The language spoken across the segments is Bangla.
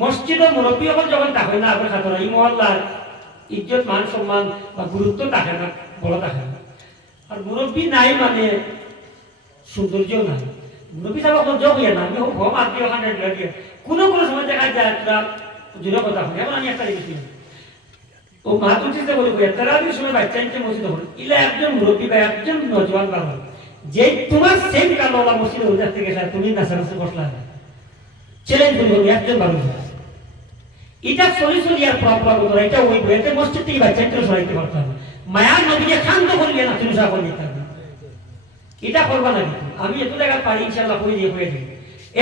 মসজিদ মুরব্বী এখন যখন থাকে না আপনার খাতো না এই মহল্লার ইজ্জত মান সম্মান বা গুরুত্ব থাকে না, বড় থাকে না। আর মুরব্বী নাই মানে সৌন্দর্য নাই। মুরব্বী সাহেব এখন যোগ হইয়া না, আমি হোম আত্মীয় ওখানে কোনো কোনো সময় দেখা যায় একটা জোরে কথা হয়। এখন আমি একটা দেখেছি ও মাহাতুর চিন্তা করে তারাবির সময় বাচ্চাকে মসজিদ হল ইলা একজন মুরব্বী বা একজন নজওয়ান বাবা যে তোমার সেম কালোলা মসজিদে হয়ে যাচ্ছে গেছে তুমি নাচানাচি বসলা চ্যালেঞ্জ করি হবে একজন মানুষ এটা চলি আর পরম্পরাগত এটা ওই বইতে মসজিদ থেকে বাচ্চাকে সরাইতে পারতে হবে। মায়ার নবীকে শান্ত করলে না তুমি সাফল দিতে হবে, এটা করবা না। কিন্তু আমি এত জায়গা পারি ইনশাল্লাহ হয়ে দিয়ে হয়ে যাবে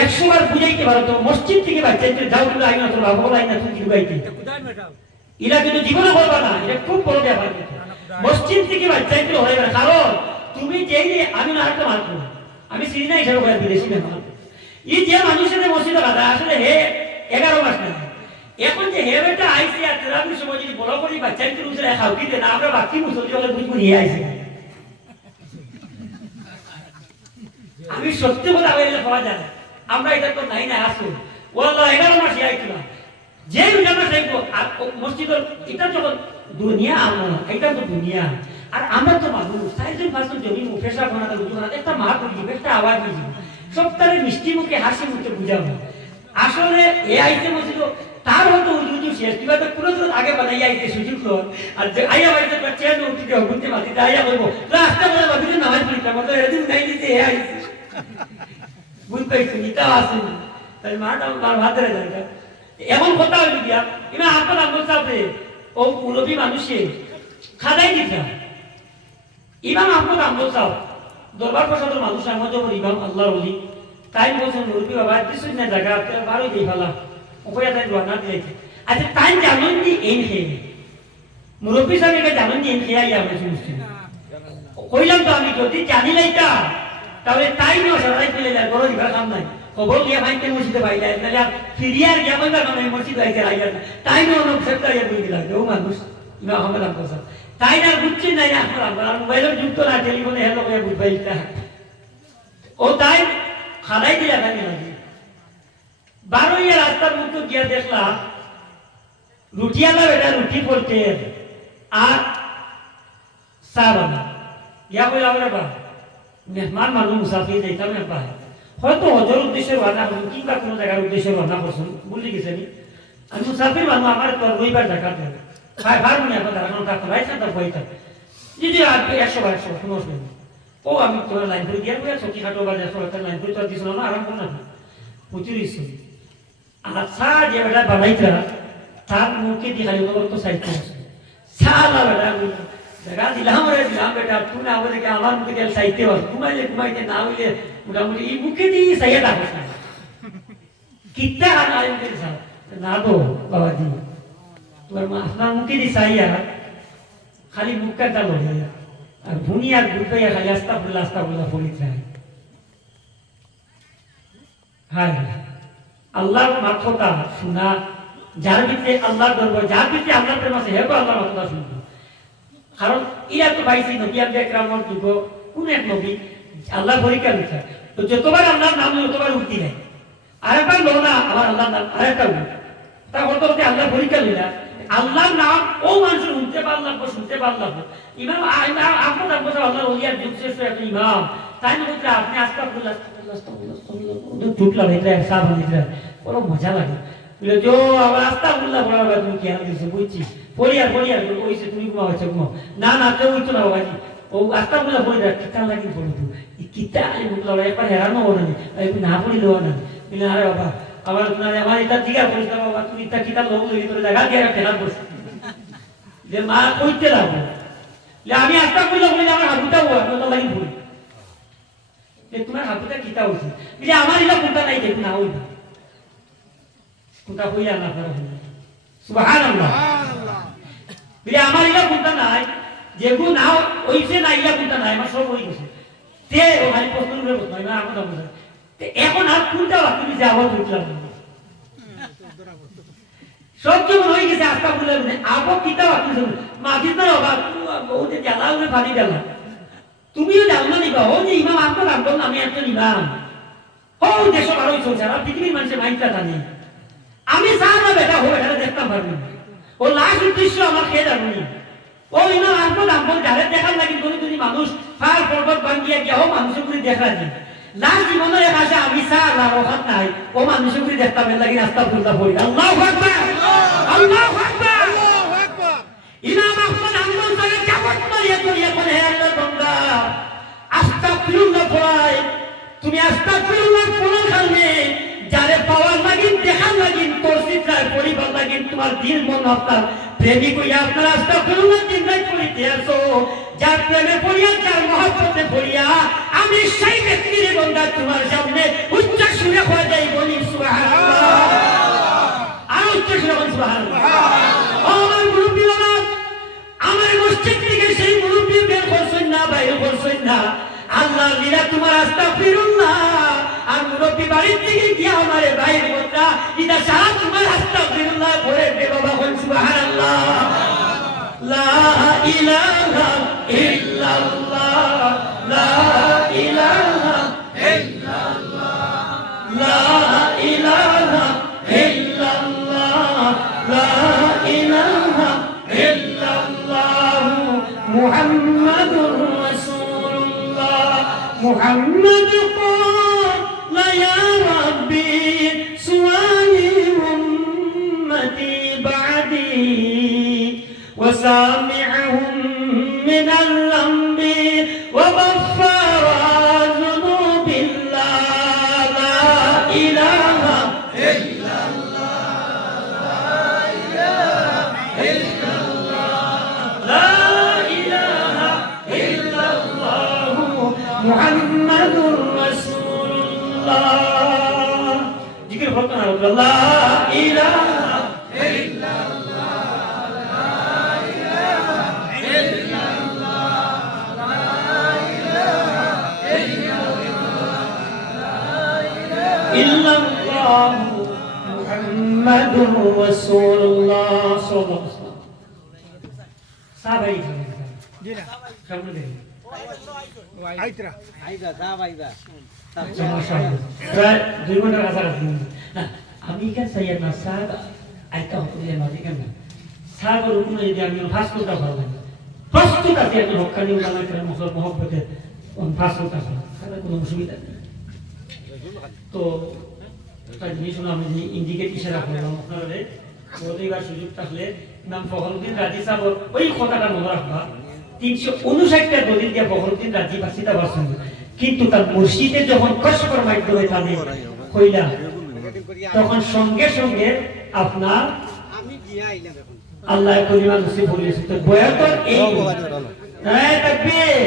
100 বার বুঝাইতে পারো তো মসজিদ থেকে বাচ্চাকে যাও তুমি আইনা তোর বাবা আইনা তুমি ঢুকাইতে এরা কিন্তু জীবনে করবা না, এটা খুব বড় ব্যাপার। মসজিদ থেকে বাচ্চাকে হয়ে যাবে কারণ তুমি যেই আমি না একটা মাত্র আমি সিরিনা হিসাবে করে বিদেশি মেহমান এই যে মানুষের মসজিদে বাধা আসলে হে 11 মাস না এখন যে হে বেটা আইসি আর তেরাবির সময় যদি বড় করি বাচ্চাকে রুজে খাওয়াই দেন আমরা বাকি মুসল্লি হলে বুঝবো নিয়ে আইসি। আমি সত্যি বলে আবার পাওয়া যায় আমরা এটা তো নাই না আসুন ওরা 11 মাস আইতো না যে আমরা চাইবো আর মসজিদের এটা যখন দুনিয়া আমরা এটা তো দুনিয়া আর আমরা তো মানুষ 4-5 জমি মুখেশা বানাতে বুঝাতে একটা মা করি একটা আওয়াজ দিই সপ্তাহে মিষ্টি মুখে হাসি মুখে বুঝাবো আসলে এ আইতে মসজিদ তার হয়তো উজু শেষ কিবা তো পুরো আগে বানাই আইতে সুযোগ আর যে আইয়া বাড়িতে চেয়ার উঠতে যাও ঘুরতে মাতি আইয়া বলবো রাস্তা বলে ভাবি নামাজ পড়িতে মতো এদিন নাই দিতে এ আইছে বুঝতে পারছি এটা আসে তাই মাটা ভাতের যায় এমন কথা হইল গিয়া ইমা আপনার আব্দুল সাহেব ও মুরব্বী মানুষে খাদাই দিতা ইমাম আহমদ আব্দুল সাহেব দরবার প্রসাদের মানুষ আমাদের ইমাম আল্লাহর ওলি তাই বলছেন মুরব্বী বাবা কিছু না জায়গা আপনার বারোই দিয়ে ফেলা উপায় তাই দোয়া না দিয়েছে। আচ্ছা তাই জানেন নি এন খেয়ে মুরব্বী সাহেবকে জানেন নি এন খেয়ে আইয়া আমরা শুনছি কইলাম তো আমি যদি জানি লাইতা তাহলে তাই না সরাই ফেলে যায় বড় দিবার কাম নাই খবর লিয়া ভাইতে মসজিদে ভাই যায় তাহলে আর ফিরিয়ার যেমন কারণে মসজিদে আইতে আইয়া তাই না অনেক সেপ্তাহ ইয়া বুঝতে লাগে ও মানুষ ইমা আহমদ আব্দুল সাহেব তাই না বুঝছেন নাই না আপনার মোবাইলের যুক্ত না টেলিফোনে হেলো করে বুঝবাই ও তাই খালাই দিলে এখানে লাগে 12 রাস্তার মুখে গিয়া দেখলাম রুটিয়ালা বেটা রুটি করতে আর চা বানা ইয়া বললাম রে বা মেহমান মানুষ মুসাফির যাইতাম না পায় হয়তো হজর উদ্দেশ্যে রান্না করুন কিংবা কোনো জায়গার উদ্দেশ্যে রান্না করছেন বুঝলি গেছে নি আমি মুসাফির মানুষ আমার তো রবিবার দেখা দেবে ভাই ভার মনে এখন দাঁড়ানো থাকতো ভাই না তার বই থাকতো যদি আসবে 100 কোনো অসুবিধা ও আমি তোমার লাইন করে দিয়ে ছুটি খাটো বা 100 লাইন করে তো আর দিছিল না আরাম করো না প্রচুর ইস্যু আচ্ছা যে বেটা বানাইতা তার মুখে দেখাই তো সাইতে আছে সালা বেটা দেখা দিলাম রে দিলাম বেটা তুই না আমাদের আমার মুখে দিয়ে সাইতে বস ঘুমাইতে না হইলে মোটামুটি এই মুখে দিয়ে সাইয়া থাকো কিত্তা খানা আইন করে না তো বাবাজি তোমার মা আপনার মুখে দিয়ে সাইয়া খালি মুখটা ডাল হয়ে যায় আর ভুনি আর গুটাইয়া খালি আস্তা ফুল্লা ফলিত যায় হ্যাঁ আল্লাহর মাথা শোনা যার ভিতরে আল্লাহর দরবার যার ভিতরে আল্লাহর প্রেম আছে হেগো আল্লাহর মাথা শুনবো কারণ ইয়া তো পাইছি নবী আব্দুল আকরামর যুগ কোন এক নবী আল্লাহ পরীক্ষা দিচ্ছে তো যতবার আল্লাহর নাম ততবার উঠতি নাই আরেকবার লো না আমার আল্লাহর নাম আরেকটা উঠ তা বলতে আল্লাহ পরীক্ষা দিলা আল্লাহর নাম ও মানুষের উঠতে পারলাম শুনতে পারলাম ইমাম আহমদ আব্দুল আল্লাহর ওলিয়ার যুগ শ্রেষ্ঠ একটা ইমাম তাই না বলতে আপনি আস্তাগফিরুল্লাহ টুটলাম এটা সাবধান এটা বড় মজা লাগে जो আবার আস্তাগফিরুল্লাহ বলা তুমি কি আর দিছো বুঝছি পরিয়ার ওইছে তুমি ঘুমা হচ্ছে ঘুমাও না না কেউ হইতো না বাবাজি ও আস্তাগফিরুল্লাহ বলে দেখ কিতা লাগি বলো তো কিতা আই মুখলা একবার হেরানো হলো না আমি না পড়িলো না বলে আরে বাবা আবার তোমার আমার এটা জিজ্ঞাসা করিস বাবা তুমি এটা কিতা লোক লই তোর জায়গা দিয়ে ফেলা বসে যে মা কইতে দাও আমি আস্তাগফিরুল্লাহ বলে আমার হাতটা ওটা লাগি ভুল যে তোমার হাতটা কিতা হইছে বলে আমার এটা কোনটা নাই দেখুন না হইবা কোনটা হইলা না পারে সুবহানাল্লাহ বলে আমার এটা কোনটা নাই যেগু না হইছে না ইলা কোনটা নাই আমার সব হই গেছে তে ও খালি প্রশ্ন করে বলতো না আমার তো বুঝা তে এখন আর কোনটা বাকি যে আবার উঠলাম সব কি হই গেছে আস্তাগফিরুল্লাহ বলে আবো কিতা বাকি মাফি তো বাবা বহুত জ্বালা হলে পানি জ্বালা তুমিও জানো না নিবা ও যে ইমাম আহমদ আব্দুল আমি একজন ইমাম ও দেশ ভালোই চলছে আর পৃথিবীর মানুষের মাইন্ডটা জানে আমি সাহাবা বেটা হো এটা দেখতাম পারবি ও লাস্ট উদ্দেশ্য আমার খেয়ে যাবনি ও ইনা আমল যারে দেখার লাগি যদি মানুষ ফার পর্বত ভাঙ্গিয়া গিয়া ও মানুষের করে দেখা যায় লাস্ট জীবনের এক আশা আমি সাহাবা রহাত নাই ও মানুষের করে দেখতাম লাগি আস্তাগফিরুল্লাহ পড়ি আল্লাহু আকবার আল্লাহু আকবার আল্লাহু আকবার ইমাম আহমদ হাম্বল সাহেব জাবত মারিয়া করিয়া কোন হে আল্লাহর বান্দা আস্তাগফিরুল্লাহ পড়াই তুমি আস্তাগফিরুল্লাহ পড়ার কারণে যারে পাওয়ার লাগিন দেখার লাগিন তৌসিফ রায় পরিবার লাগিন তোমার দিল মন আপনার প্রেমিক হইয়া আপনার আস্তাগফিরুল্লাহ চিন্তায় পড়িতে আসো যার প্রেমে পড়িয়া যার মহব্বতে পড়িয়া আমি সেই ব্যক্তির বান্দা তোমার সামনে উচ্চ সুরে হয়ে যাই বলি সুবহানাল্লাহ আর উচ্চ সুরে বলি সুবহানাল্লাহ আমার মুরব্বী বাবা আমার মসজিদ থেকে সেই মুরব্বী বের করছেন না বাইরে করছেন না আল্লাহ লীলা তোমার আস্তাগফিরুল্লাহ আর মুরব্বী বাড়ির থেকে গিয়া আমারে বাইর বন্ধা ইদা সারা তোমার আস্তাগফিরুল্লাহ পড়ে দে বাবা বল সুবহানাল্লাহ লা ইলাহা ইল্লাল্লাহ লা ইলাহা ইল্লাল্লাহ লা ইলাহা ইল্লাল্লাহ লা ইলাহা ইল্লাল্লাহ মুহাম্মাদুর রাসূলুল্লাহ মুহাম্মাদ يا ربي سواني أمتي بعدي وسامعهم من الذنب وغفار ذنوب الله لا إله إلا الله لا إله إلا الله لا إله إلا الله محمد رسول الله ذكر فقط لا إله إلا الله لا إله إلا الله لا إله إلا الله محمد رسول الله صلى الله عليه وسلم صحابي جينا شامل دي আইতরা আইদা দা বাইদা প্রায় 2 ঘন্টার কাছাকাছি আমি কেন সাইয়েদ না সাহেব আইতা হতে মাঝে কেন সাহেবের উপরে যদি আমি ফাঁস করতে পারবো প্রস্তুত আছে আমি হকানি উলামা করে মহব্বতে ফাঁস করতে পারবো তাহলে কোনো অসুবিধা নেই তো একটা জিনিস আমি ইন্ডিকেট ইশারা করলাম আপনারা বলতেইবার সুযোগ থাকলে ইমাম ফখরুদ্দিন রাজি সাহেব ওই কথাটা মনে রাখবা 359টা দলিল দিয়ে ফখরুদ্দিন রাজি বাসিতা বসেন কিন্তু তার মুর্শিদে যখন কষ্ট মাধ্যমে থাকে কইলা তখন সঙ্গে সঙ্গে আপনার আমি গিয়া আইলা দেখুন আল্লাহ করিমা নসিব বলেছে তো বয়াত এই এই তাকবীর